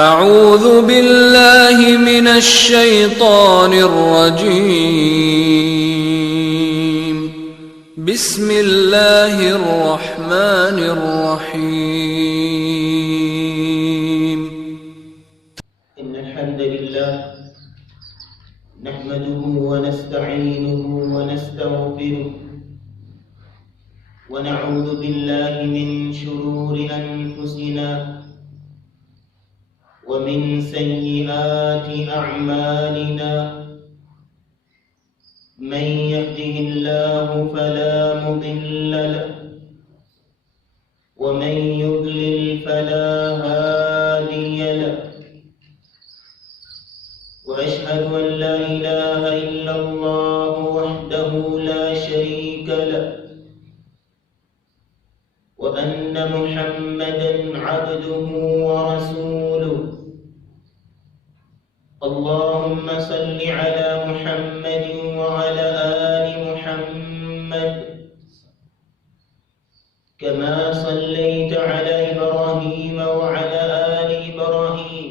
اعوذ باللہ من الشیطان الرجیم بسم اللہ الرحمن الرحیم ان الحمد للہ نحمده ونستعینه ونستغفره ونعوذ باللہ من شرور انفسنا ومن سيئات أعمالنا من يهده الله فلا مضل له ومن يضلل فلا هادي له وأشهد أن لا إله إلا الله وحده لا شريك له وأن محمدا عبده ورسوله اللهم صل على محمد وعلى آل محمد كما صليت على إبراهيم وعلى آل إبراهيم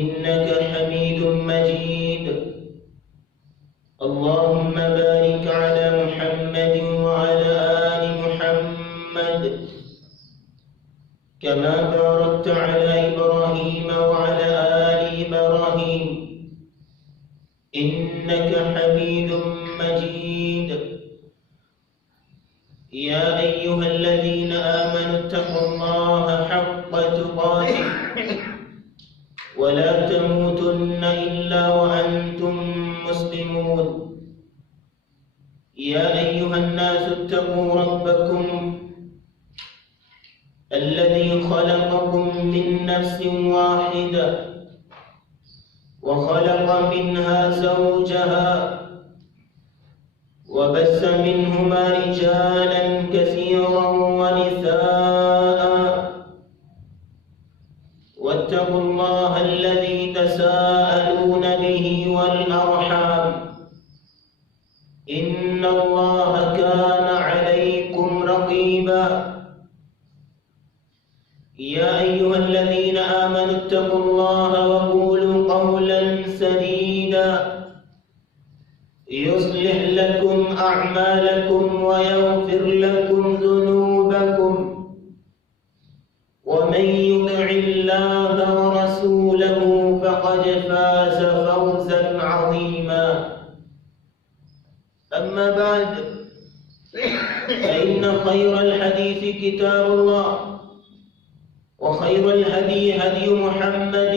إنك حميد مجيد اللهم بارك على محمد وعلى آل محمد كما باركت على إبراهيم وعلى آل إبراهيم إنك حميد مجيد يا أيها الذين آمنوا اتقوا الله حق تقاته ولا تموتن إلا وأنتم مسلمون يا أيها الناس اتقوا ربكم الذي خلقكم من نفس واحدة وخلق منها زوجها وبث منهما رجالا كثيرا ونساء واتقوا الله الذي تساءلون به والأرحام إن الله كان عليكم رقيبا يا أيها الذين آمنوا اتقوا الله وقولوا قولا سديدا يصلح لكم أعمالكم ويغفر لكم ذنوبكم ومن يطع الله ورسوله فقد فاز فوزا عظيما أما بعد فإن خير الحديث كتاب الله وخير الهدي هدي محمد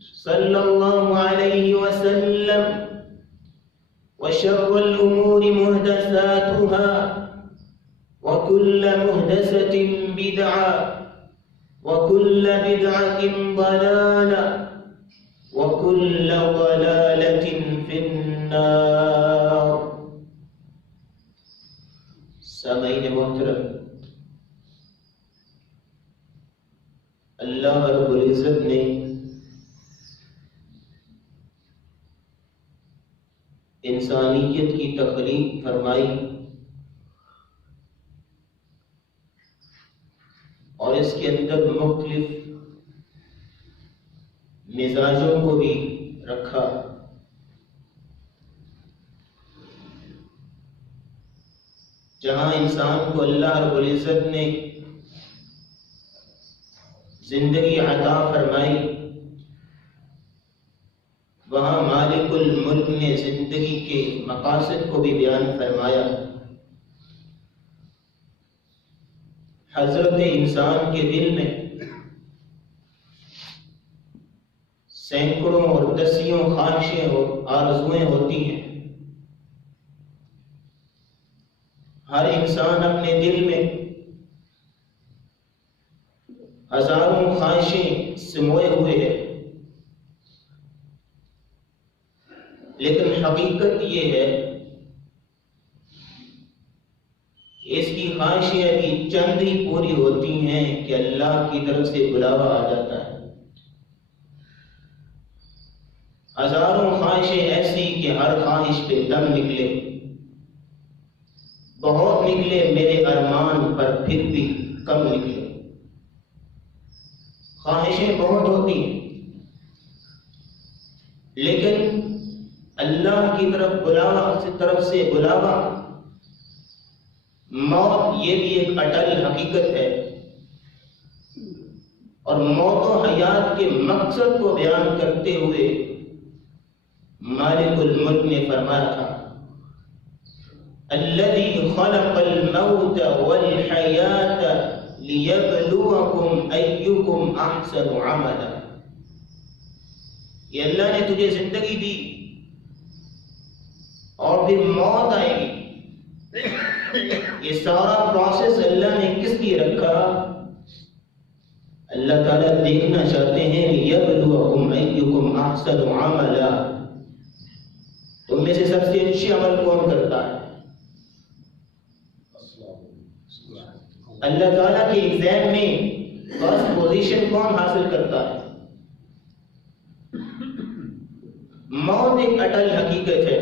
صلى الله عليه وسلم وشر الأمور محدثاتها وكل محدثة بدعة وكل بدعة ضلالة وكل ضلالة في النار. سامعین محترم، اللہ رب العزت نے انسانیت کی تخلیق فرمائی اور اس کے اندر مختلف مزاجوں کو بھی رکھا. جہاں انسان کو اللہ رب العزت نے زندگی عطا فرمائی، وہاں مالک الملک نے زندگی کے مقاصد کو بھی بیان فرمایا. حضرت انسان کے دل میں سینکڑوں اور دسیوں خواہشیں اور آرزوئیں ہوتی ہیں. ہر انسان اپنے دل میں ہزاروں خواہشیں سموئے ہوئے ہیں، لیکن حقیقت یہ ہے اس کی خواہشیں ابھی چند ہی پوری ہوتی ہیں کہ اللہ کی طرف سے بلاوا آ جاتا ہے. ہزاروں خواہشیں ایسی کہ ہر خواہش پہ دم نکلے، بہت نکلے میرے ارمان پر پھر بھی کم نکلے. خواہشیں بہت ہوتی ہیں، لیکن اللہ کی طرف سے بلاوا، موت، یہ بھی ایک اٹل حقیقت ہے۔ اور موت و حیات کے مقصد کو بیان کرتے ہوئے مالک الملک نے فرمایا تھا الذی خلق الموت والحیات لیبلوکم ایکم احسن عملا، یہ اللہ نے تجھے زندگی دی اور پھر موت آئے گی، یہ سارا پروسیس اللہ نے کس لیے رکھا؟ اللہ تعالیٰ دیکھنا چاہتے ہیں لیبلوکم ایکم احسن عملا، تم میں سے سب سے اچھے عمل کون کرتا ہے؟ اللہ تعالیٰ کے ایگزام میں فرسٹ پوزیشن کون حاصل کرتا ہے؟ موت ایک اٹل حقیقت ہے،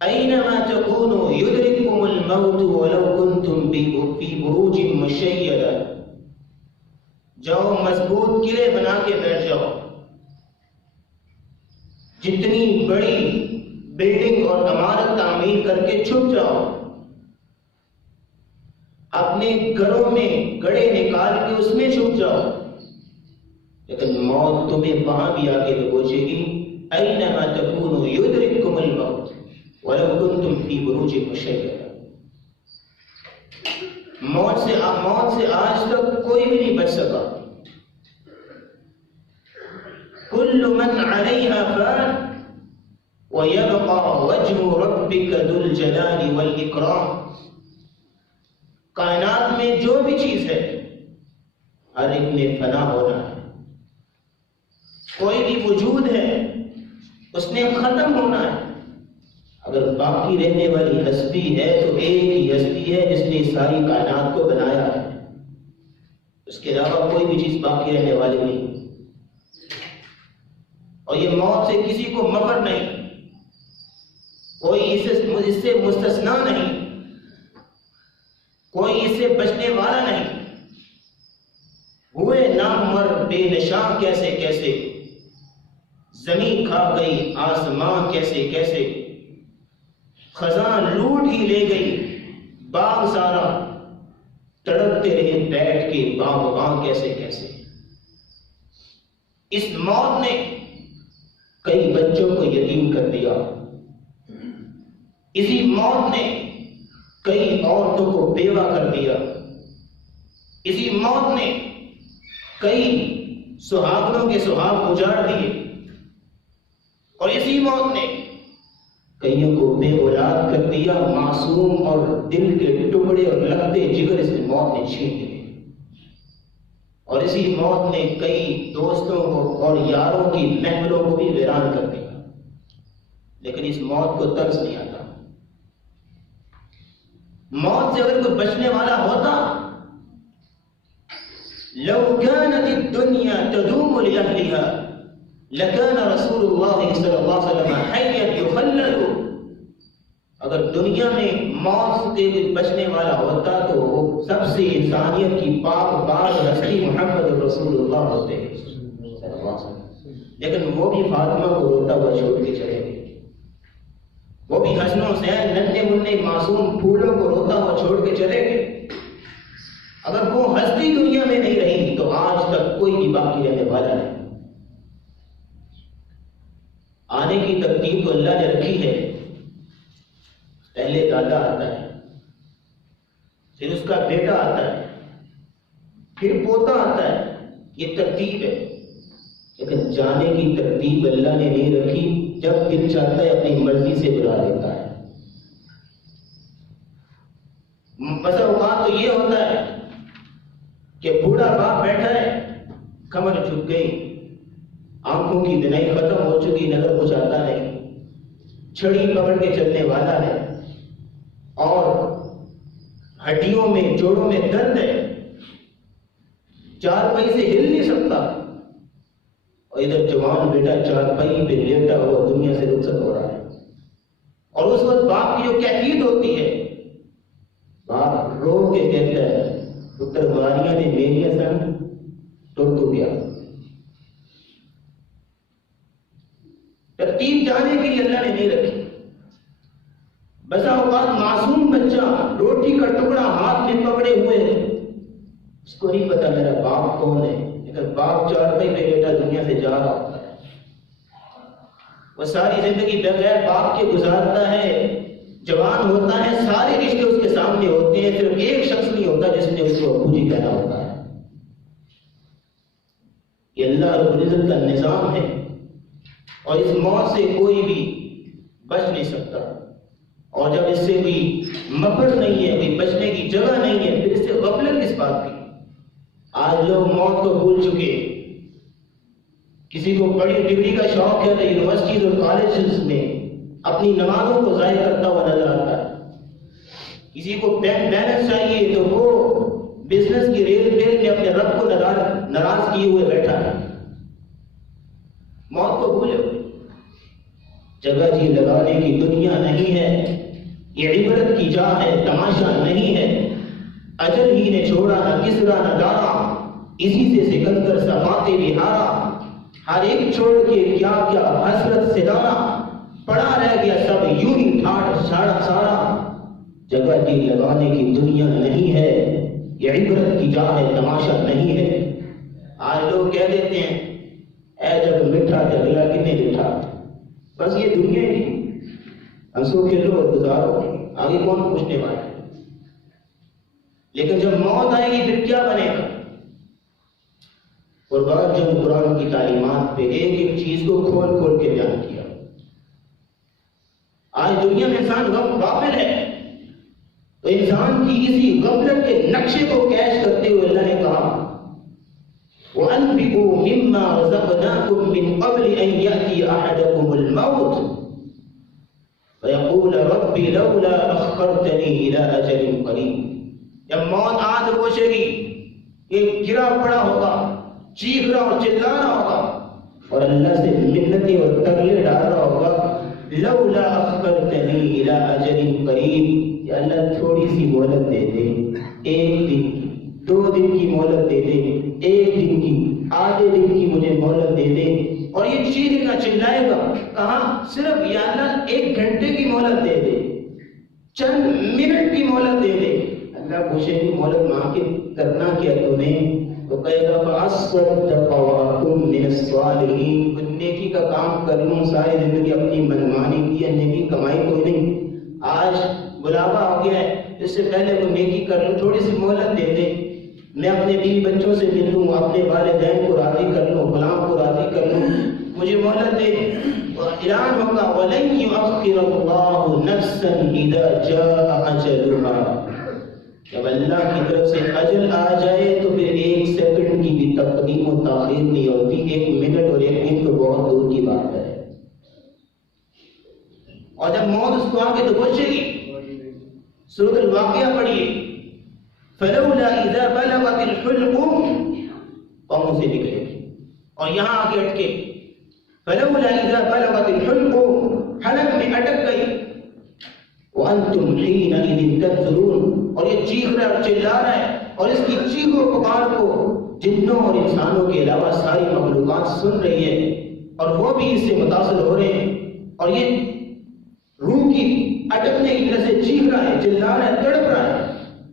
اینما تکونوا یدرککم الموت ولو کنتم فی بروج مشیدہ، جاؤ مضبوط قلعے بنا کے بیٹھ جاؤ، جتنی بڑی بلڈنگ اور عمارت تعمیر کر کے چھپ جاؤ، اپنے گھروں میں گڑے نکال کے اس میں چھپ جاؤ، لیکن موت تمہیں وہاں بھی آ کے پہنچے گی۔ اینما تکونوا یدرککم الموت ولو کنتم فی بروج مشیدہ، موت سے آج تک کوئی بھی نہیں بچ سکا۔ کل من علیہا فان ویبقى وجہ ربک ذو الجلال والاکرام، کائنات میں جو بھی چیز ہے ہر ایک نے فنا ہونا ہے، کوئی بھی وجود ہے اس نے ختم ہونا ہے، اگر باقی رہنے والی ہستی ہے تو ایک ہی ہستی ہے جس نے ساری کائنات کو بنایا ہے، اس کے علاوہ کوئی بھی چیز باقی رہنے والی نہیں، اور یہ موت سے کسی کو مفر نہیں، کوئی اس سے مستثنا نہیں، کوئی اس سے بچنے والا نہیں، ہوئے نامور بے نشان کیسے کیسے، زمین کھا گئی آسمان کیسے کیسے، خزاں لوٹ ہی لے گئی باغ سارا، تڑپتے رہے بیٹھ کے باغباں کیسے کیسے۔ اس موت نے کئی بچوں کو یتیم کر دیا، اسی موت نے کئی عورتوں کو بیوہ کر دیا، اسی موت نے کئی سہاگنوں کے سہاگ اجاڑ دیے، اور اسی موت نے کئیوں کو بے اولاد کر دیا، معصوم اور دل کے ٹکڑے اور لگتے جگر اس موت نے چھین لیے، اور اسی موت نے کئی دوستوں اور یاروں کی محفلوں کو بھی ویران کر دیا، لیکن اس موت کو ترس نہیں آتا۔ موت سے اگر کوئی بچنے والا ہوتا، لو كانت الدنيا تدوم لأهلها لكان رسول الله صلی اللہ علیہ وسلم حيا يخلد، اگر دنیا میں موت سے کوئی بچنے والا ہوتا تو وہ سب سے انسانیت کی پاک باز ہستی محمد رسول اللہ ہوتے، لیکن وہ بھی فاطمہ کو روتا ہوا چھوڑ کے چلے گئے، وہ بھی حسن و حسین ننھے منھے معصوم پھولوں کو روتا ہوا چھوڑ کے چلے گئے۔ اگر وہ ہستی دنیا میں نہیں رہی تو آج تک کوئی بھی باقی رہنے والا نہیں۔ آنے کی ترتیب تو اللہ نے رکھی ہے، پہلے دادا آتا ہے، پھر اس کا بیٹا آتا ہے، پھر پوتا آتا ہے، یہ ترتیب ہے، لیکن جانے کی ترتیب اللہ نے نہیں رکھی، جب دل چاہتا ہے اپنی مرضی سے بلا لیتا ہے۔ بس اوقات تو یہ ہوتا ہے کہ بوڑھا باپ بیٹھا ہے، کمر جھک گئی، آنکھوں کی بینائی ختم ہو چکی، نظر کچھ آتا نہیں، چھڑی پکڑ کے چلنے والا ہے، اور ہڈیوں میں جوڑوں میں درد ہے، چارپائی سے ہل نہیں سکتا، اور ادھر جوان بیٹا چارپائی پہ لیٹا ہوا دنیا سے رخصت ہو رہا ہے۔ اور اس وقت باپ کی جو کیفیت ہوتی ہے، باپ رو کے کہتا ہے پتر واریاں نے میریاں سن تو گیا. ترتیب جانے کے لیے اللہ نے نہیں رکھی. بسا اوقات معصوم بچہ روٹی کا ٹکڑا ہاتھ میں پکڑے ہوئے ہے، اس کو نہیں پتا میرا باپ کون ہے، لیکن باپ چارپائی پہ بیٹا دنیا سے جا رہا ہوتا ہے. وہ ساری زندگی بغیر باپ کے گزارتا ہے، جوان ہوتا ہے، سارے رشتے اس کے سامنے ہوتے ہیں، صرف ایک شخص نہیں ہوتا جس نے اس کو ابو جی کہنا ہوتا ہے. یہ اللہ رب العزت کا نظام ہے، اور اس موت سے کوئی بھی بچ نہیں سکتا. اور جب اس سے کوئی مفر نہیں ہے، کوئی بچنے کی جگہ نہیں ہے، پھر اس سے غفلت کس بات کی؟ آج لوگ موت کو بھول چکے. کسی کو بڑی ڈگری کا شوق ہے تو یونیورسٹیز اور کالجز میں اپنی نمازوں کو ضائع کرتا ہوا نظر آتا ہے. کسی کو بینک بیلنس چاہیے تو وہ بزنس کی ریل میں اپنے رب کو ناراض کیے ہوئے بیٹھا ہے. موت کو بھولو. جگہ جی لگانے کی دنیا نہیں ہے، یہ عبرت کی جا ہے، تماشا نہیں ہے. اجل ہی نے چھوڑا نہ کسرا نہ دارا، اسی سے سکندر صفاتے بھی ہارا. ہر ایک چھوڑ کے کیا کیا حسرت سے ڈالا، پڑا رہ گیا سب یوں ہی ٹھاٹ سارا. جگہ جی لگانے کی دنیا نہیں ہے، یہ عبرت کی جا ہے، تماشا نہیں ہے. آج لوگ کہہ دیتے ہیں اے جب مٹھا جگلا کتنے مٹھا. بس یہ دنیا ہی ہنسو کھیلو اور گزارو، آگے کون پوچھنے والا ہے. لیکن جب موت آئے گی پھر کیا بنے گا؟ قربان جب قرآن کی تعلیمات پہ ایک ایک چیز کو کھول کھول کے بیان کیا. آج دنیا میں انسان غافل ہے، تو انسان کی اسی غفلت کے نقشے کو کیش کرتے ہوئے اللہ نے کہا وَأَنْفِقُوا مِمَّا رَزَقْنَاكُمْ مِنْ قَبْلِ أَنْ يَأْتِيَ أَحَدَكُمُ الْمَوْتُ فَيَقُولَ رَبِّ لَوْلَا أَخَّرْتَنِي إِلَىٰ أَجَلٍ قَرِيبٍ. جب موت آ پہنچے گی، یہ گرا پڑا ہوگا، چیخ رہا اور چلا رہا ہوگا، اور اللہ سے منتیں اور ترلے ڈال رہا ہوگا لولا اخرتنی الی اجل قریب، یا اللہ تھوڑی سی مہلت دے دے، ایک دن کی، 2 دن کی مہلت دے دے، 1 دن کی، آدھے دن کی مجھے مہلت دے دے. اور یہ چیخے گا چلائے گا، کہاں؟ صرف یا اللہ 1 گھنٹے کی مہلت دے دے، چند منٹ کی مہلت دے دے. اللہ پوچھے گی مہلت مانگ کے کرنا کیا تو نے؟ تو کہے گا فَأَصْدَقْتَ وَأَكُن مِّنَ الصَّالِحِينَ. کچھ نیکی کا کام کر لوں، ساری زندگی اپنی منمانی کی، نیکی کمائی کوئی نہیں. آج بلاوا ہو گیا ہے، اس سے پہلے وہ نیکی کر لوں، تھوڑی سی مہلت دے دے، میں اپنے بیوی بچوں سے مل لوں، اپنے والدین کو راضی کر لوں، غلام کو راضی کر لوں، مجھے مہلت دے. اعلان ہوگا وَلَن يُؤَخِّرَ اللَّهُ نَفْسًا إِذَا جَاءَ أَجَلُهَا. جب اللہ کی طرف سے اجل آ جائے تو پھر 1 سیکنڈ کی بھی تقدیم و تاخیر نہیں ہوتی. 1 منٹ اور 1 دن تو بہت دور کی بات ہے. اور جب موت اس کو آگے تو پہنچے گی، سورۃ الواقعہ پڑھیے فلولا اذا بلغت الحلقوم، پاؤں سے نکلے گی اور یہاں آگے اٹکے فلولا اذا بلغت الحلقوم، حلق میں اٹک گئی وانتم حينئذ تنظرون. اور یہ چیخ رہا ہے، چلا رہا ہے، اور اس کی چیخ و پکار کو جنوں اور انسانوں کے علاوہ ساری مخلوقات سن رہی ہے، اور وہ بھی اس سے متاثر ہو رہے ہیں. اور یہ روح کی اٹکنے کی وجہ سے چیخ رہا ہے، چلا رہا ہے، تڑپ رہا ہے.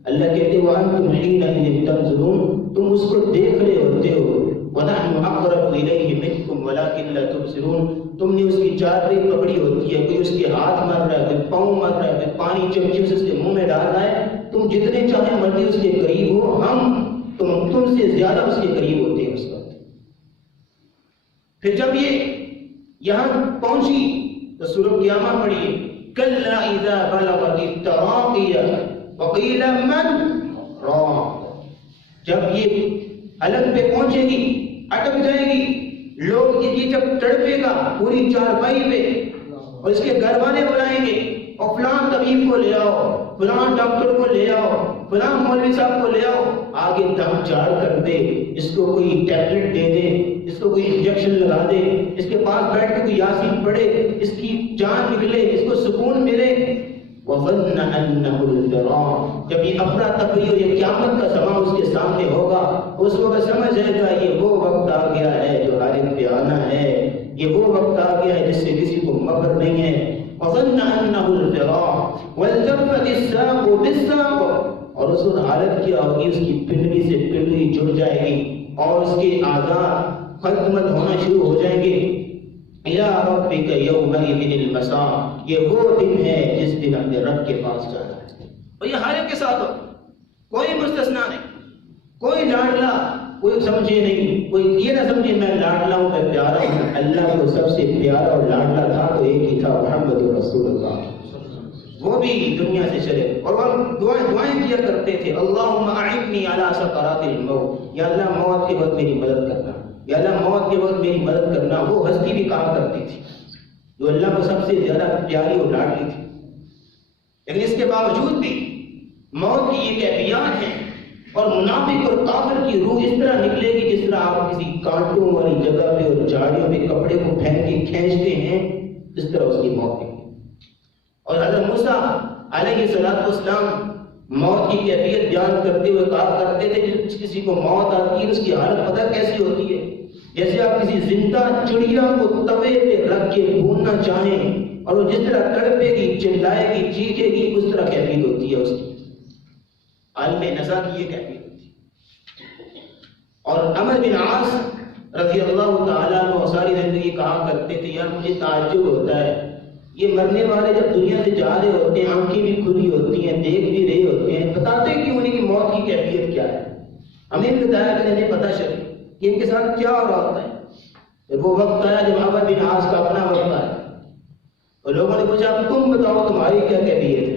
اللہ کہتے ہیں وانتم حينئذ تنظرون، تم اس کو دیکھ رہے ہوتے ہو. ونحن اقرب الیہ منکم ولکن لا تبصرون. تم نے اس کی چادریں پکڑی ہوتی ہے، کوئی اس کے ہاتھ مار رہا ہے، کوئی پاؤں مار رہا ہے، کوئی پانی چمچے سے اس کے منہ میں ڈال رہا ہے. تم جتنے چاہیں مرضی اس کے قریب ہو، ہم تم سے زیادہ اس کے قریب ہوتے ہیں اس وقت. پھر جب یہ یہاں پہنچی تو سورۃ قیامہ پڑھیے کلا اذا بلغت التراقی وقیل من راق. جب یہ حلق پہ پہنچے گی، اٹک جائے گی، لوگ یہ جب تڑپے گا پوری چارپائی پہ، اور اس کے گھر والے بلائیں گے اور فلاں طبیب کو لے آؤ، فلاں ڈاکٹر کو لے آؤ، فلاں مولوی صاحب کو لے آؤ، آگے دم چار کر دے، اس کو کوئی ٹیبلٹ دے دے، اس کو کوئی انجیکشن لگا دے، اس کے پاس بیٹھ کے کوئی یاسین پڑھے، اس کی جان نکلے، اس کو سکون ملے. وَظَنَّ أَنَّهُ الْفِرَاقُ، جب یہ افراتفری اور یہ قیامت کا سما اس کے سامنے ہوگا، اس وقت سمجھ جائے گا یہ وہ وقت آ گیا ہے جو حالت پہ آنا ہے، یہ وہ وقت آ گیا ہے جس سے کسی کو مفر نہیں ہے۔ وَظَنَّ أَنَّهُ الْفِرَاقُ وَالْتَفَّتِ السَّاقُ بِالسَّاقِ، اور اس وقت حالت کیا ہوگی، اس کی پنڈلی سے پنڈلی جڑ جائے گی اور اس کے اعضاء خدمت ہونا شروع ہو جائیں گے۔ إِلَىٰ رَبِّكَ يَوْمَئِذٍ الْمَسَاقُ، یہ وہ دن ہے جس دن اپنے رب کے پاس جانا ہے، اور یہ ہر ایک کے ساتھ ہو، کوئی مستثنا نہیں، کوئی لاڈلا کوئی سمجھے نہیں، کوئی یہ نہ سمجھے میں لاڈلا ہوں، میں پیارا ہوں۔ اللہ کو سب سے پیارا اور لاڈلا تھا تو ایک ہی تھا، محمد رسول اللہ، وہ بھی دنیا سے چلے اور وہ دعائیں کیا کرتے تھے، اللہم اعنی علی سکرات الموت، یا اللہ موت کے وقت میری مدد کرنا، یا اللہ موت کے وقت میری مدد کرنا۔ وہ ہستی بھی کہا کرتی تھی جو اللہ کو سب سے زیادہ پیاری اور لاڈلی تھی، لیکن اس کے باوجود بھی موت کی یہ کیفیات ہیں، اور منافق اور کافر کی روح اس طرح نکلے گی جس طرح آپ کسی کانٹوں والی جگہ پہ اور جھاڑیوں پہ کپڑے کو پھینک کے کھینچتے ہیں، اس طرح اس کی موت نکلے۔ اور حضرت موسیٰ علیہ السلام موت کی کیفیت بیان کرتے ہوئے کہا کرتے تھے جس کسی کو موت آتی ہے اس کی حالت پتہ کیسی ہوتی ہے، جیسے آپ کسی زندہ چڑیا کو توے پہ رکھ کے بھوننا چاہیں اور وہ جس طرح تڑپے گی، چلائے گی، چیخے گی، اس طرح کیفیت ہوتی ہے اس کی، عالم نزا کی یہ کیفیت ہوتی ہے۔ اور عمر بن عاص رضی اللہ تعالیٰ عنہ ساری زندگی کہا کرتے تھے، یار مجھے تعجب ہوتا ہے، یہ مرنے والے جب دنیا سے جا رہے ہوتے ہیں، آنکھیں بھی کھلی ہوتی ہیں، دیکھ بھی رہے ہوتے ہیں، بتاتے کیوں نہیں کہ موت کی کیفیت کیا ہے؟ ہمیں بتایا کہ انہیں پتہ چلے کہ ان کے ساتھ کیا ہو رہا ہوتا ہے۔ پھر وہ وقت آیا جب عمر بن عاص کا اپنا وقت آیا اور لوگوں نے پوچھا تم بتاؤ تمہاری کیا کیفیت ہے؟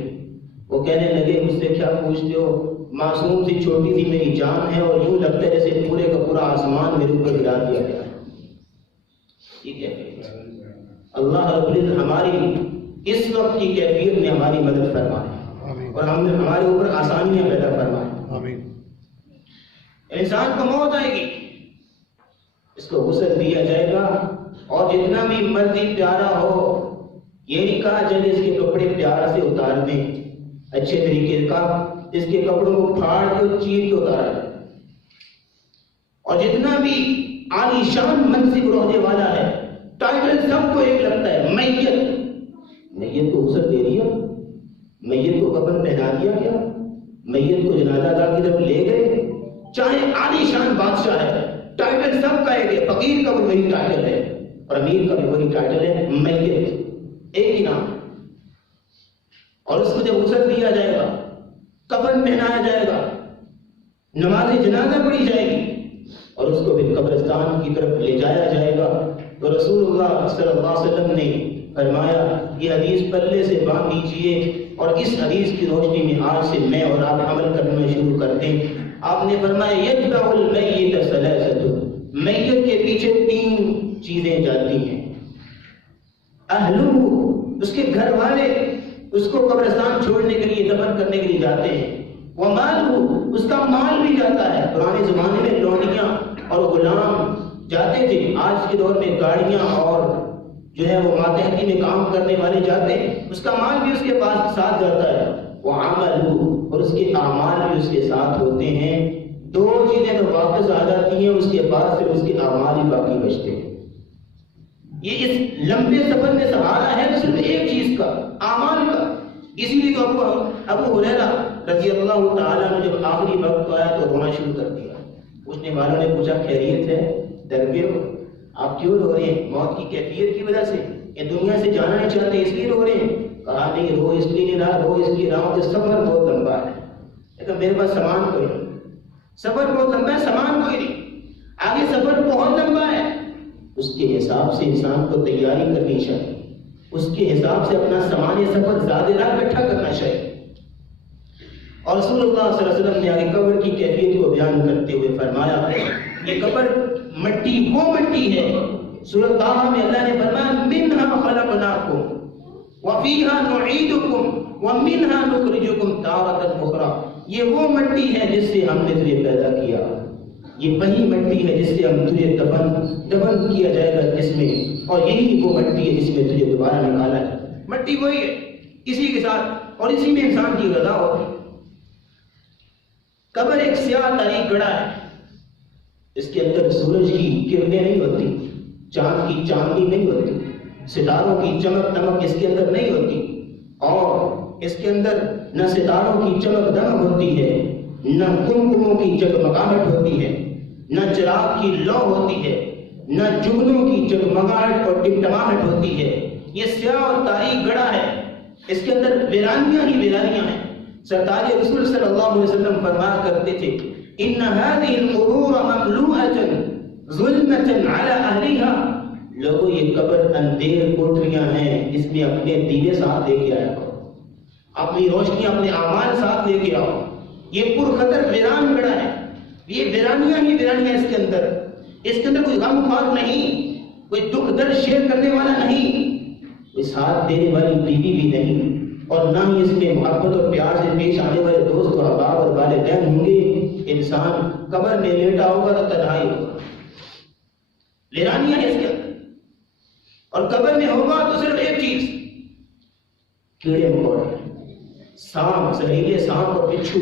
وہ کہنے لگے مجھ سے کیا پوچھتے ہو، معصوم سی چھوٹی سی میری جان ہے اور یوں لگتا ہے جیسے پورے کا پورا آسمان میرے اوپر گرا دیا گیا ہے۔ یہ کیفیت ہے۔ اللہ رب العزت ہماری اس وقت کی کیفیت میں ہماری مدد فرمائے اور ہم نے ہمارے اوپر آسانیاں پیدا فرمائے۔ انسان کو موت آئے گی، اس کو غسل دیا جائے گا، اور جتنا بھی مرضی پیارا ہو، یہ نہیں کہا جب اس کے کپڑے پیار سے اتار دیں، اچھے طریقے کا اس کے کپڑوں کو پھاڑ کے چیر کے اتارا جائے، اور جتنا بھی عالی شان منصب رہنے والا ہے، ٹائٹل سب کو ایک لگتا ہے، میت کو غسل دے دیا، میت کو کفن پہنا دیا گیا، میت کو جنازہ ادا کی طرف لے گئے، چاہے عالی شان بادشاہ ہے، ٹائٹل سب کا ایک ہے، فقیر کا بھی وہی ٹائٹل ہے اور امیر کا بھی وہی ٹائٹل ہے، میت، ایک ہی نام۔ اور اس کو جب غسل دیا جائے گا، کفن پہنایا جائے گا، نماز جنازہ پڑھی جائے گی اور اس کو پھر قبرستان کی طرف لے جایا جائے گا، تو رسول اللہ صلی اللہ علیہ وسلم نے فرمایا یہ حدیث پلے سے باندھ دیجئے، اور اس حدیث کی روشنی میں آج سے میں اور آپ عمل کرنا شروع کر دیں۔ آپ نے فرمایا یتبع المیت ثلاثۃ، میت کے پیچھے 3 چیزیں جاتی ہیں، اہلہ، اس کے گھر والے اس کو قبرستان چھوڑنے کے لیے، دفن کرنے کے لیے جاتے ہیں، ومالہ، اس کا مال بھی جاتا ہے۔ پرانے زمانے میں لونڈیاں اور غلام جاتے تھے، آج کے دور میں گاڑیاں اور جو ہے وہ ماتحتی میں کام کرنے والے جاتے ہیں، اس کا مال بھی اس کے پاس ساتھ جاتا ہے، وعملہ، اور اس کے اعمال بھی اس کے ساتھ ہوتے ہیں۔ 2 چیزیں تو واپس آ جاتی ہیں، اس کے بعد پھر اس کے اعمال ہی باقی بچتے ہیں۔ یہ اس لمبے سفر میں سہارا ہے صرف ایک چیز کا، اعمال کا۔ اسی لیے تو ابو ہریرہ رضی اللہ تعالیٰ نے جب آخری وقت آیا تو رونا شروع کر دیا۔ پوچھنے والوں نے پوچھا خیریت ہے؟ ڈر گئے ہو؟ آپ کیوں رو رہے ہیں؟ موت کی کیفیت کی وجہ سے، یہ دنیا سے جانا نہیں چاہتے اس لیے رو رہے ہیں؟ کہا نہیں، رو اس لیے نہیں رہا، رو اس لیے رہا کہ سفر بہت لمبا ہے، لیکن میرے پاس سامان کوئی نہیں، سفر بہت لمبا ہے، سامان کوئی نہیں، آگے سفر بہت لمبا ہے۔ اس کے حساب سے انسان کو تیاری کرنی چاہیے، اس کے حساب سے اپنا سامان سفر زیادہ راہ اکٹھا کرنا چاہیے۔ اور رسول اللہ صلی اللہ علیہ وسلم نے آگے قبر کی کیفیت کو بیان کرتے ہوئے فرمایا یہ قبر مٹی وہ مٹی ہے، سورۃ طٰہٰ میں اللہ نے فرمایا منہا خلقناکم وفیہا نعیدکم ومنہا نخرجکم تارۃ اخری، یہ وہ مٹی ہے جس سے ہم نے تجھے پیدا کیا، یہ وہی مٹی ہے جس سے ہم تجھے دفن کیا جائے گا جس میں، اور یہی وہ مٹی ہے جس میں تجھے دوبارہ نکالا ہے۔ مٹی وہی ہے، اسی کے ساتھ اور اسی میں انسان کی غذا ہوتی ہے۔ قبر ایک سیاہ تاریک گڑھا ہے، اس کے اندر سورج کی کرنیں نہیں ہوتی، چاند کی چاندنی نہیں ہوتی، ستاروں کی چمک دمک اس کے اندر نہیں ہوتی، اور اس کے اندر نہ ستاروں کی چمک دمک ہوتی ہے، نہ کمکموں کی جگمگاہٹ ہوتی ہے، نہ چراغ کی لو ہوتی ہے، نہ جگنوں کی جگمگاہٹ اور ٹمٹماہٹ ہوتی ہے۔ یہ سیاہ اور تاریک گڑھا ہے، اس کے اندر ویرانیاں ہی ویرانیاں ہیں۔ سرکار رسول صلی اللہ علیہ وسلم فرمایا کرتے تھے ان هذه القبور مملوءة ظلمة على اهلها، لوگوں یہ قبر اندھیر کوٹریاں ہیں، اس میں اپنے دیوے ساتھ لے کے آیا کرو، اپنی روشنی اپنے اعمال ساتھ لے کے آؤ۔ یہ پرخطر ویران گڑھا ہے، یہ ویرانیاں ہی ویرانیاں اس کے اندر کوئی غم خوار نہیں، کوئی دکھ درد شیئر کرنے والا نہیں، کوئی ساتھ دینے والی بیوی بھی نہیں، اور نہ ہی اس میں محبت اور پیار سے پیش آنے والے دوست اور احباب اور والدین ہوں گے۔ انسان قبر میں لیٹا ہوگا تو تنہائی ہوگا، ویرانیاں ہیں اس کے اندر، اور قبر میں ہوگا تو صرف ایک چیز، کیڑے مکوڑے، سانپ، زہریلے سانپ اور بچھو،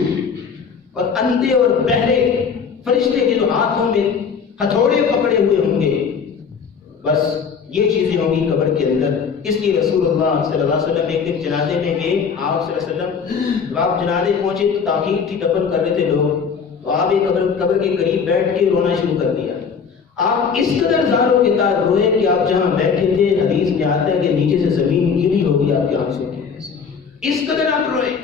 اور اندھے اور بہرے فرشتے کے جو ہاتھوں میں ہتھوڑے پکڑے ہوئے ہوں گے، بس یہ چیزیں ہوں گی قبر کے اندر۔ اس لیے رسول اللہ صلی اللہ علیہ وسلم ایک دن جنازے میں گئے، آپ صلی اللہ علیہ وسلم جب آپ جنازے پہنچے تو تاخیر تھی، دفن کر رہے تھے لوگ، تو آپ ایک قبر کے قریب بیٹھ کے رونا شروع کر دیا۔ آپ اس قدر زاروں کے تار روئے کہ آپ جہاں بیٹھے تھے حدیث میں آتا ہے کہ نیچے سے زمین گیلی ہو گئی آپ کے آنسوں کی وجہ سے، اس قدر آپ روئے،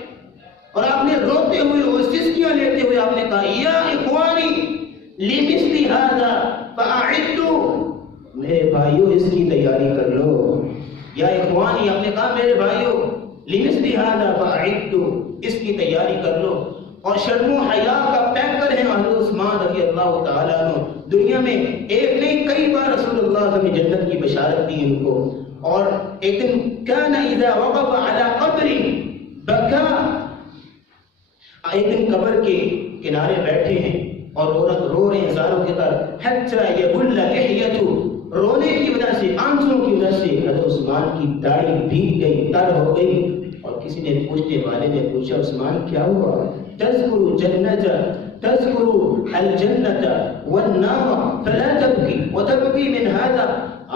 اور آپ نے روتے ہوئے اور سسکیاں لیتے ہوئے آپ نے کہا یا اخوانی لمثل هذا فاعدوا، میرے بھائیو اس کی تیاری کر لو، یا اخوانی، آپ نے کہا میرے بھائیو لمثل هذا فاعدوا، اس کی تیاری کر لو۔ اور شرم و حیا کا پیکر ہے حضرت عثمان رضی اللہ تعالیٰ عنہ، دنیا میں ایک نہیں کئی بار رسول اللہ صلی اللہ علیہ وسلم نے جنت کی بشارت دی ان کو۔ اور ایک دن كان اذا وقف على قبر بكى، ایک دن قبر کے کنارے بیٹھے ہیں اور عورت رو رہے ہیں زاروں کے طرح، حتى يبل لحيته، رونے کی وجہ سے، آنسوں کی وجہ سے حضرت عثمان کی داڑھی بھیگ گئی، تر ہو گئی۔ اور کسی نے پوچھنے والے نے پوچھا عثمان کیا ہوا؟ تذکر جنت، تذکر الجنت والنار فلا تبکی وتبکی من هذا،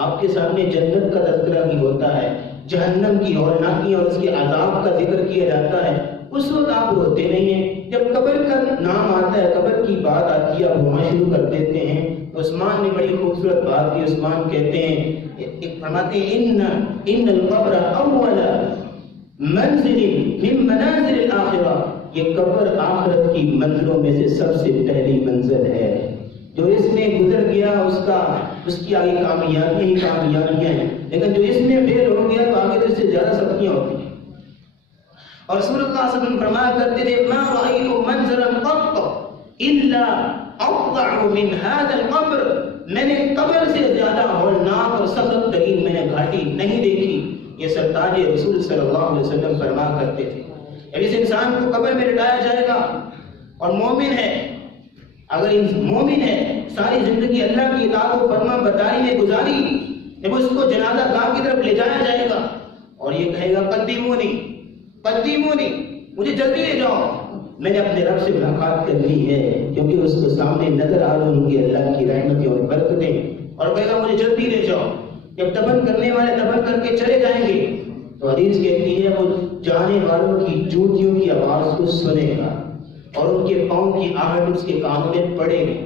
آپ کے سامنے جنت کا تذکرہ بھی ہوتا ہے، جہنم کی ہولناکیاں اور اس کے عذاب کا ذکر کیا جاتا ہے، اس وقت آپ روتے نہیں ہیں۔ جب قبر کا نام آتا ہے، قبر کی بات آتی ہے، آپ رونا شروع کر دیتے ہیں۔ عثمان نے بڑی خوبصورت بات کی، عثمان کہتے ہیں، فرماتے ہیں ان القبر اول منزل من منازل الاخرہ، یہ قبر آخرت کی منزلوں میں سے سب سے پہلی منزل ہے، جو اس میں گزر گیا اس کی آگے کامیابیاں ہی کامیابیاں ہیں، لیکن جو اس میں فیل ہو گیا تو آگے تو اس سے زیادہ سختیاں ہوتی ہیں۔ اور رسول اللہ صلی اللہ علیہ وسلم فرمایا کرتے تھے ما رأيت منظرا قط الا اوضع من هذا القبر، میں نے قبر سے زیادہ ہولناک اور سخت ترین میں نے گھاٹی نہیں دیکھی، یہ سرتاج رسول صلی اللہ علیہ وسلم فرمایا کرتے تھے۔ اب اس انسان کو قبر میں لٹایا جائے گا، اور مومن ہے، اگر مومن ہے ساری زندگی اللہ کی اطاعت و فرما برداری میں گزاری، جب اس کو جنازہ گاہ کی طرف لے جایا جائے گا اور یہ کہے گا قدمونی قدمونی، مجھے جلدی لے جاؤ، میں نے اپنے رب سے ملاقات کرنی ہے، کیونکہ اس کو سامنے نظر آ رہی ہوں گی اللہ کی رحمتیں اور برکتیں، اور کہے گا مجھے جلدی لے جاؤ۔ جب دفن کرنے والے دفن کر کے چلے جائیں گے تو حدیث کہتی ہے وہ جانے والوں کی جوتیوں کی آواز کو سنے گا اور ان کے پاؤں کی آہٹ اس کے کانوں میں پڑے گی،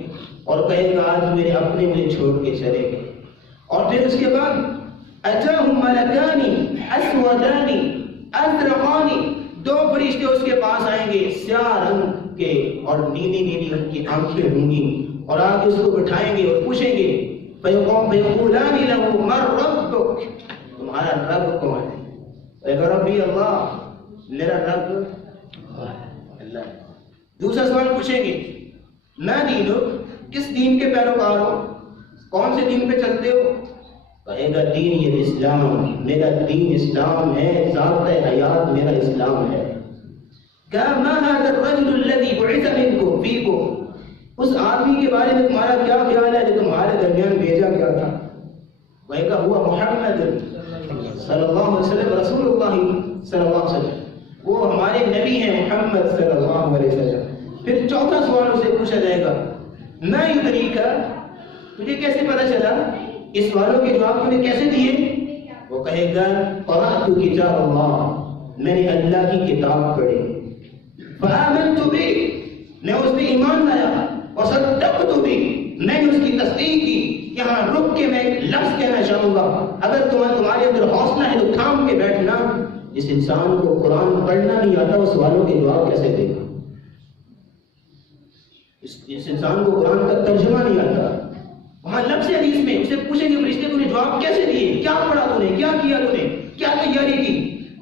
اور کہے گا آج میرے اپنے مجھے چھوڑ کے چلے گئے۔ اور پھر اس کے بعد اتاہم ملکان اسودان ازرقان، دو فرشتے اس کے پاس آئیں گے سیاہ رنگ کے اور نیلی نیلی ان کی آنکھیں ہوں گی، اور آگے اس کو بٹھائیں گے اور پوچھیں گے فیقولان له من ربک، تمہارا رب کون ہے؟ اگر ربی اللہ، میرا رب اللہ۔ دوسرا سوال پوچھیں گے میں دینک، کس دین کے پیروکار ہو، کون سے دین پہ چلتے ہو؟ کہے گا دین یہ اسلام، میرا دین اسلام ہے، ذات حیات میرا اسلام ہے۔ کہا ما هذا الرجل الذي بعث منكم فيكم، اس آدمی کے بارے میں تمہارا کیا خیال ہے جو تمہارے درمیان بھیجا گیا تھا؟ کہے گا ہوا محمد صلی اللہ علیہ وسلم، رسول اللہ صلی اللہ علیہ وسلم، وہ ہمارے نبی ہیں محمد صلی اللہ علیہ وسلم۔ پھر چوتھا سوال اسے پوچھا جائے گا، میں یدری کا، تجھے کیسے پتا چلا، اس سوالوں کے جواب تم نے کیسے دیے؟ وہ کہے گا قرأت کتاب اللہ، میں نے اللہ کی کتاب پڑھی، فآمنت بہ، میں اس پہ ایمان لایا، وصدقت بہ، میں نے اس کی تصدیق کی۔ یہاں رک کے میں ایک لفظ کہنا چاہوں گا، اگر تمہارے اندر حوصلہ ہے تو تھام کے بیٹھنا۔ جس انسان کو قرآن پڑھنا نہیں آتا وہ سوالوں کے جواب کیسے دے گا؟ اس انسان کو قرآن کا ترجمہ نہیں آتا، وہاں لفظ حدیث میں اسے پوچھیں گے فرشتے تو نے جواب کیسے دیے، کیا پڑھا تو نے، کیا کیا تو نے، کیا تیاری کی؟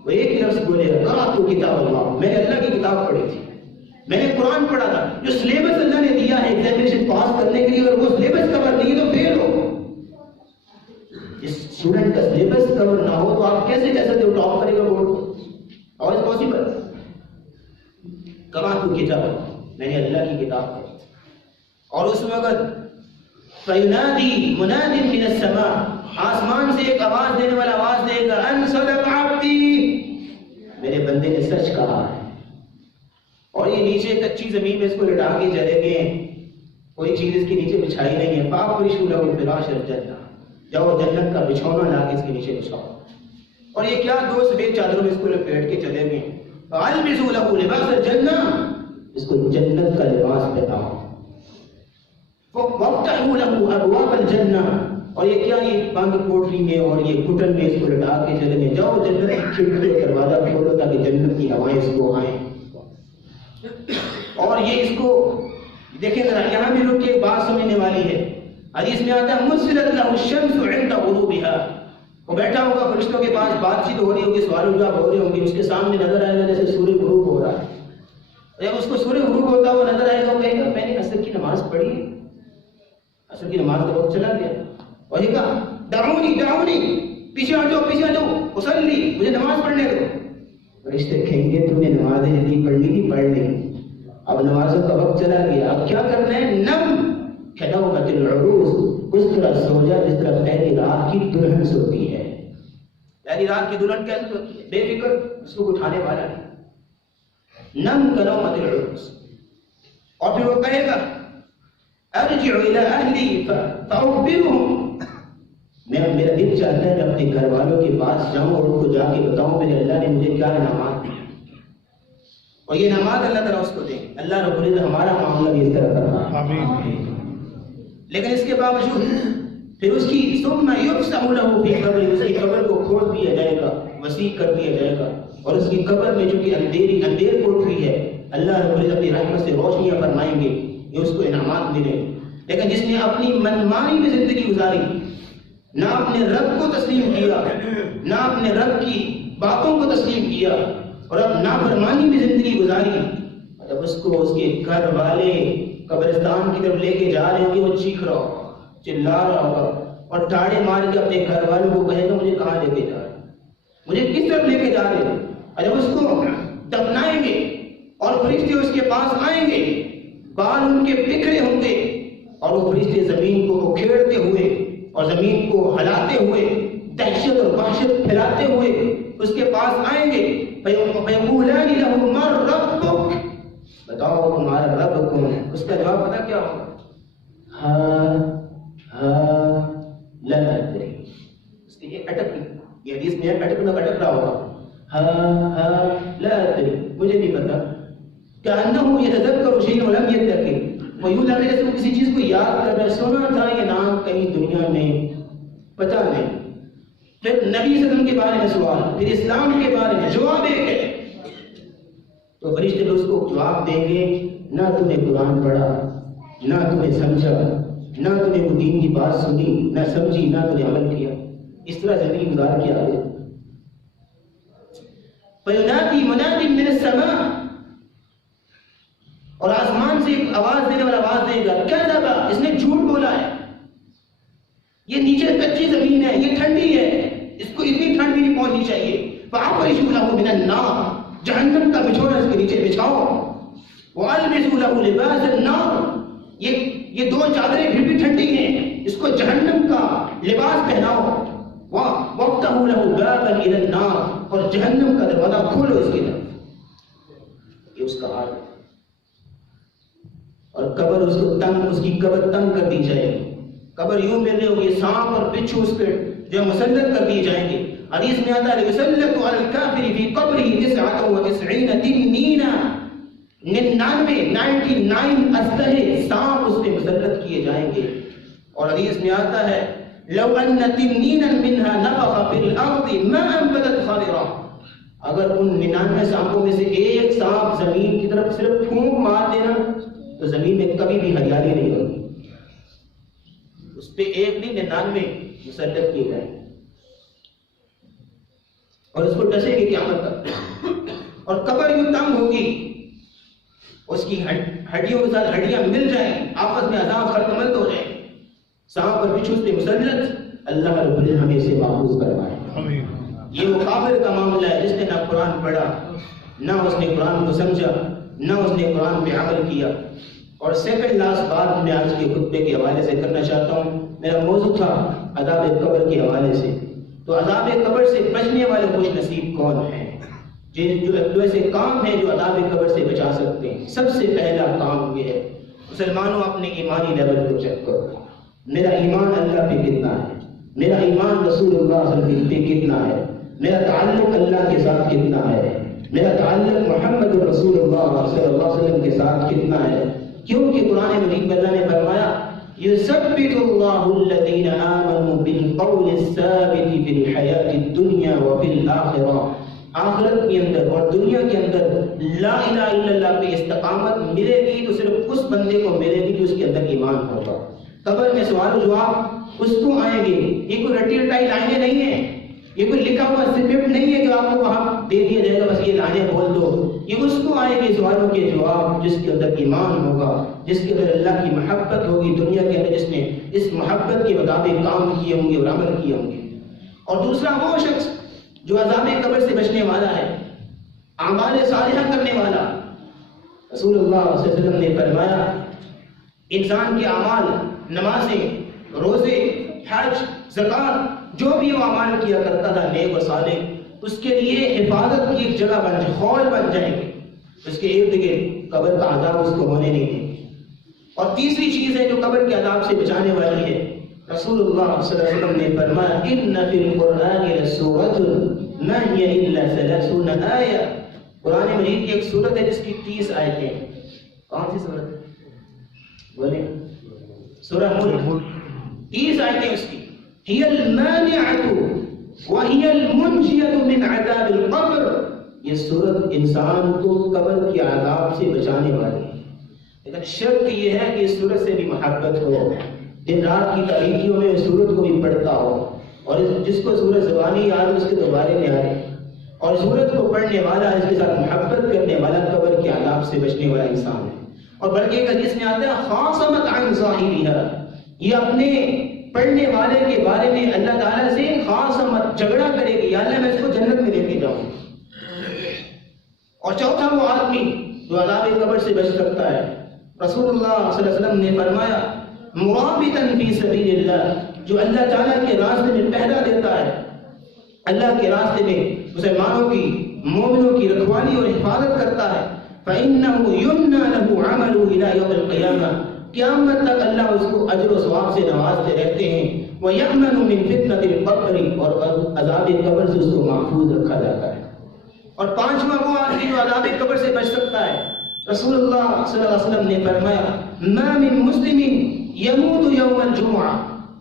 وہ ایک ہی لفظ بولے گا قرأت کتاب اللہ، میں نے اللہ کی کتاب پڑھی تھی، میں نے قرآن پڑھا تھا۔ جو سلیبس اللہ نے دیا ہے ایگزامینیشن پاس کرنے کے لیے، اگر وہ سلیبس کور نہیں ہے تو فیل ہو۔ اس اسٹوڈنٹ کا سلیبس کور نہ ہو تو آپ کیسے کہہ سکتے ہو ٹاپ کرے گا بورڈ کو؟ اور از پاسبل؟ قرأت کتاب، میں نے اللہ کی کتاب پڑھی۔ اور اس وقت فَيُنَادِي مُنَادٍ مِّنَ السَّمَاءِ، آسمان سے ایک آواز دینے والا آواز دے گا، أَن صَدَقَ عَبْدِي، میرے بندے نے سچ کہا ہے۔ اور یہ نیچے کچی زمین میں اس کو لٹا کے چلے گئے، کوئی چیز اس کے نیچے بچھائی نہیں ہے، فَأَفْرِشُوا لَهُ فِرَاشَ الْجَنَّةِ، جاؤ جنت کا بچھونا لا کے اس کے نیچے بچھاؤ۔ اور یہ کیا، دو سفید چادروں میں اس کو لپیٹ کے چلے گئے، فَأَلْبِسُوا لَهُ لِبَاسَ الْجَنَّةِ، اس کو جنت کا لباس پہناؤ۔ وَافْتَحُوا لَهُ أَبْوَابَ الْجَنَّةِ، اور یہ کیا، یہ بند کوٹری میں اور یہ گھٹن میں اس کو لٹا کے چلے گئے، جاؤ جنت کی کھڑکی کا دروازہ کھولو تاکہ جنت کی ہوائیں اس کو آئیں۔ اور یہ اس کو دیکھیں ذرا، یہاں بھی لوگ کی بات سمجھنے والی ہے۔ حدیث میں آتا ہے مُسْفِلَتْ لَهُ الشَّمْسُ عِنْدَ غُرُوبِهَا، وہ بیٹھا ہوگا فرشتوں کے پاس، بات چیت ہو رہی ہوگی، سوال و جواب ہو رہے ہوں گے، اس کے سامنے نظر آئے گا جیسے سورج غروب ہو رہا ہے۔ جب اس کو سورج غروب ہوتا ہوا نظر آئے گا، وہ کہے گا میں نے عصر کی نماز پڑھی ہے، عصر کی نماز کا وقت چلا گیا۔ اور یہ کہا دعونی دعونی، پیچھے ہٹ جاؤ پیچھے ہٹ جاؤ، اصلی، مجھے نماز پڑھنے دو۔ فرشتے کہیں گے تم نے نمازیں نہیں پڑھنی تھی، پڑھ لی، اب نمازوں کا وقت چلا گیا، اب کیا کرنا ہے؟ نم کھنومت العروس، اس طرح سو جا جس طرح پہلی رات کی دلہن سوتی ہے۔ پہلی رات کی دلہن کیسے سوتی ہے؟ بے فکر، اس کو اٹھانے والا نہیں۔ نم کھنومت العروس۔ اور پھر وہ کہے گا ارجع الى اہلی فاخبرهم، میرا دل چاہتا ہے میں اپنے گھر والوں کے پاس جاؤں اور ان کو جا کے بتاؤں میرے اللہ نے مجھے کیا انعامات دیے، اور یہ انعامات اللہ تعالیٰ اس کو دے۔ اللہ رب العزت ہمارا معاملہ بھی اس طرح کرنا، آمین۔ لیکن اس کے باوجود پھر اس کی ثم یفسح له فی قبر، اس کی قبر کو کھول دیا جائے گا، وسیع کر دیا جائے گا، اور اس کی قبر میں جو کہ اندھیر کوٹری ہے، اللہ رب العزت اپنی رحمت سے روشنیاں فرمائیں گے، یہ اس کو انعامات ملے۔ لیکن جس نے اپنی منمانی میں زندگی گزاری، نہ اپنے رب کو تسلیم کیا، نہ اپنے رب کی باتوں کو تسلیم کیا، اور اب نافرمانی میں زندگی گزاری، جب اس کو اس کے گھر والے قبرستان کی طرف لے کے جا رہے ہوں گے، وہ چیخ رہا ہوگا، چلا رہا ہوگا، اور ٹاڑے مار کے اپنے گھر والوں کو کہے گا مجھے کہاں لے کے جا رہے ہیں، مجھے کس طرف لے کے جا رہے ہیں۔ اور جب اس کو دفنائیں گے اور فرشتے اس کے پاس آئیں گے، بال ان کے بکھرے ہوں گے، اور وہ فرشتے زمین کو کھیڑتے ہوئے اور زمین کو ہلاتے ہوئے، دہشت اور وحشت پھیلاتے ہوئے اس کے پاس آئیں گے۔ فَيَقُولَانِ لَهُ مَن رَبُّكَ، بتاؤ تمہارا رب کون ہے؟ اس کا جواب پتہ کیا ہوگا؟ لا ادری، اس کی یہ اٹک، یہ حدیث میں اٹک رہا ہوگا، لا ادری، مجھے نہیں پتا۔ کأنه يتذكر شيئا ولم يذكر، وہ یوں لگ رہا ہے جیسے وہ کسی چیز کو یاد کر رہا ہے، سنا تھا یہ نام کہیں دنیا میں، پتہ نہیں۔ پھر نبی صلی اللہ علیہ وسلم کے بارے میں سوال، پھر اسلام کے بارے میں جواب ایک ہے، تو فرشتے اس کو جواب دیں گے نہ تم نے قرآن پڑھا، نہ تم نے سمجھا، نہ تم نے وہ دین کی بات سنی، نہ سمجھی، نہ تم نے عمل کیا، اس طرح زندگی گزار کے آگے۔ فَيُنَادِي مُنَادٍ مِّنَ السَّمَاءِ، اور آسمان سے ایک آواز دینے والا آواز دے گا کذب، اس نے جھوٹ بولا ہے، یہ نیچے کچی زمین ہے، یہ ٹھنڈی ہے، اس کو اتنی ٹھنڈ بھی نہیں پہنچنی چاہیے۔ فَأَفْرِشُوا لَهُ مِنَ النَّارِ، جہنم کا بچھونا اس کے نیچے بچھاؤ۔ وَأَلْبِسُوا لَهُ لِبَاسَ النَّارِ، یہ دو چادریں پھر بھی ٹھنڈی ہیں، اس کو جہنم کا لباس پہناؤ۔ وَافْتَحُوا لَهُ بَابًا إِلَى النَّارِ، اور جہنم کا دروازہ کھولو اس کی طرف۔ قبر اس کی قبر تنگ کر دی جائے گی. قبر یوں مل رہی ہوگی, سانپ اور بچھو اس پہ جو مسلط کر دیے جائیں گے. حدیث میں آتا ہے یسلط علی الکافر فی قبرہ 99 تنین, 99 اسلحے سانپ اس پہ مسلط کیے جائیں گے. اور حدیث میں آتا ہے لو ان تنینا منها نفخ فی الارض ما انبتت خضرا, اگر ان 99 سانپوں میں سے ایک سانپ زمین کی طرف صرف پھونک مار دینا تو زمین میں کبھی بھی ہریالی نہیں ہوگی. اس پہ ایک نہیں 99 مسلط کیے جائیں گے اور اس کو ڈسے گی قیامت تک. اور قبر یوں تنگ ہوگی, اس کی ہڈیوں کے ساتھ ہڈیاں مل جائیں, آپس میں عذاب خلط ہو جائیں. سانپ اور بچھو سے مسلط, اللہ رب العزت ہمیں اسے محفوظ کروائے. یہ وہ کافر کا معاملہ ہے جس نے نہ قرآن پڑھا, نہ اس نے قرآن کو سمجھا, نہ اس نے قرآن پہ عمل کیا. اور سیکنڈ لاسٹ بات میں آج کے خطبے کے حوالے سے کرنا چاہتا ہوں. میرا موضوع تھا عذاب قبر کے حوالے سے. تو عذاب قبر سے بچنے والے خوش نصیب کون ہیں؟ جو ایسے کام ہیں جو عذاب قبر سے بچا سکتے ہیں. سب سے پہلا کام یہ ہے, مسلمانوں اپنے ایمانی لیول کو چیک کرو. میرا ایمان اللہ پہ کتنا ہے, میرا ایمان رسول اللہ صلی اللہ علیہ وسلم پہ کتنا ہے, میرا تعلق اللہ کے ساتھ کتنا ہے, میرا تعلق محمد رسول اللہ صلی اللہ علیہ وسلم کے ساتھ کتنا ہے. کیونکہ قرآن مجید میں اللہ نے فرمایا یثبت اللہ الذین آمنوا بالقول الثابت فی الحیاۃ الدنیا وفی الآخرہ. آخرت کے اندر اور دنیا کے اندر لا الہ الا اللہ پہ استقامت ملے گی تو صرف اس بندے کو ملے گی جو اس کے اندر ایمان ہوگا. قبر میں سوال و جواب اس کو آئیں گے. یہ کوئی رٹی رٹائی لائنیں نہیں ہیں, یہ کوئی لکھا ہوا اسکرپٹ نہیں ہے کہ آپ کو وہاں دے دیا جائے گا بس یہ لائنیں بول دو. یہ اس کو آئے گی سوالوں کے جواب جس کے اندر ایمان ہوگا, جس کے اندر اللہ کی محبت ہوگی دنیا کے اندر, جس نے اس محبت کے مطابق کام کیے ہوں گے اور عمل کیے ہوں گے. اور دوسرا وہ شخص جو عذاب قبر سے بچنے والا ہے, اعمال صالحہ کرنے والا. رسول اللہ صلی اللہ علیہ وسلم نے فرمایا انسان کے اعمال, نمازیں, روزے, حج, زکات, جو بھی وہ اعمال کیا کرتا تھا نیک و صالح, اس کے لیے حفاظت کی ایک جگہ بن جائے, خول بن جائیں گے. اس کے ارد گرد قبر کا عذاب اس کو ہونے نہیں دیں گے. اور تیسری چیز ہے جو قبر کے عذاب سے بچانے والی ہے, رسول اللہ صلی اللہ علیہ وسلم نے فرمایا ان فی القرآن لسورۃ ما هی الا 30 آیہ. قرآن مجید کی ایک سورت ہے جس کی 30 آیتیں ہیں. کون سی سورت ہے؟ بولیں. سورہ ملک. 30 آیتیں اس کی. ہی المانعۃ وہی المنجیۃ من عذاب القبر. یہ سورت انسان کو قبر کے عذاب سے بچانے والی ہے. لیکن شرط یہ ہے کہ اس سورت سے بھی محبت ہو, دن رات کی تاریکیوں میں اس سورت کو بھی پڑھتا ہو, اور جس کو سورت زبانی یاد ہو اس کے دوبارے میں آئے, اور سورت کو پڑھنے والا, اس کے ساتھ محبت کرنے والا قبر کے عذاب سے بچنے والا انسان ہے. اور بلکہ ایک حدیث میں آتا ہے خاصمت عن ظاہرہا, یہ اپنے پڑھنے والے کے بارے میں اللہ تعالیٰ سے خاصمت جھگڑا کرے گی, یا اللہ میں اس کو جنت میں لے کے جاؤں. اور چوتھا وہ آدمی جو عذاب قبر سے بچ سکتا ہے, رسول اللہ صلی اللہ علیہ وسلم نے فرمایا مرابطا فی سبیل اللہ, جو اللہ تعالیٰ کے راستے میں پہرا دیتا ہے, اللہ کے راستے میں مسلمانوں کی, مومنوں کی رکھوالی اور حفاظت کرتا ہے. فَإِنَّهُ يُمْنَى لَهُ عَمَلُهُ إِلَى يَوْمِ الْقِيَامَةِ, قیامت تک اللہ اس کو اجر و ثواب سے نوازتے رہتے ہیں. وَيَأْمَنُ مِنْ فِتْنَةِ الْقَبْرِ, اور عذاب قبر سے اس کو محفوظ رکھا جاتا ہے. اور پانچواں وہ آدمی جو عذاب قبر سے بچ سکتا ہے, رسول اللہ صلی اللہ علیہ وسلم نے فرمایا مَا مِن مُسْلِمٍ يَمُوتُ يَوْمَ الْجُمْعَةِ,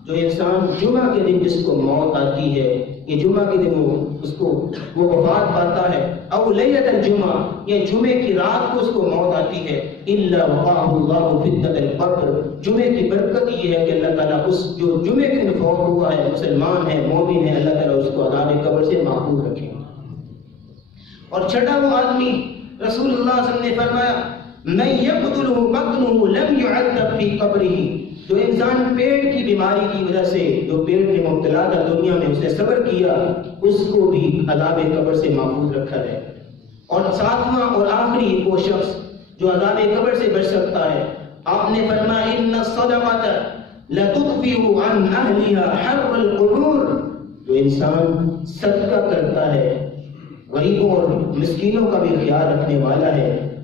جو انسان جمعہ کے دن جس کو موت آتی ہے, یہ جمعہ کے دن وہ وفات پاتا ہے, او لیلۃ الجمعہ, یا جمعے کی رات کو اس کو موت آتی ہے, الا وقاہ اللہ فتنۃ القبر, جمعے کی برکت یہ ہے کہ اللہ تعالیٰ اس جو جمعے کے دن فوت ہوا ہے, مسلمان ہے, مومن ہے, اللہ تعالیٰ اس کو عذاب قبر سے محفوظ رکھے. اور چھٹا وہ آدمی, رسول اللہ صلی اللہ علیہ وسلم نے فرمایا من یقتلہ بطنہ لم یعذب فی قبرہ, جو انسان پیٹ کی بیماری کی وجہ سے, جو پیٹ میں مبتلا تھا دنیا میں, اس نے صبر کیا, اس کو بھی عذاب قبر سے محفوظ رکھا ہے. اور ساتواں اور آخری وہ شخص جو عذاب قبر سے بچ سکتا ہے, آپ نے فرمایا ان الصدقۃ لتطفئ عن اہلها حر القبور, جو انسان صدقہ کرتا ہے, غریبوں اور مسکینوں کا بھی خیال رکھنے والا ہے,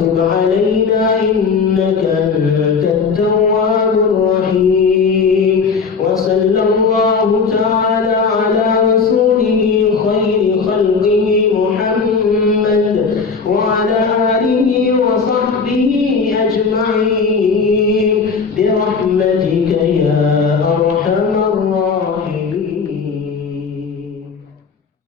وتب علينا إنك أنت التواب الرحيم. وصلى الله تعالى على رسوله خير خلقه محمد وعلى آله وصحبه أجمعين برحمتك يا أرحم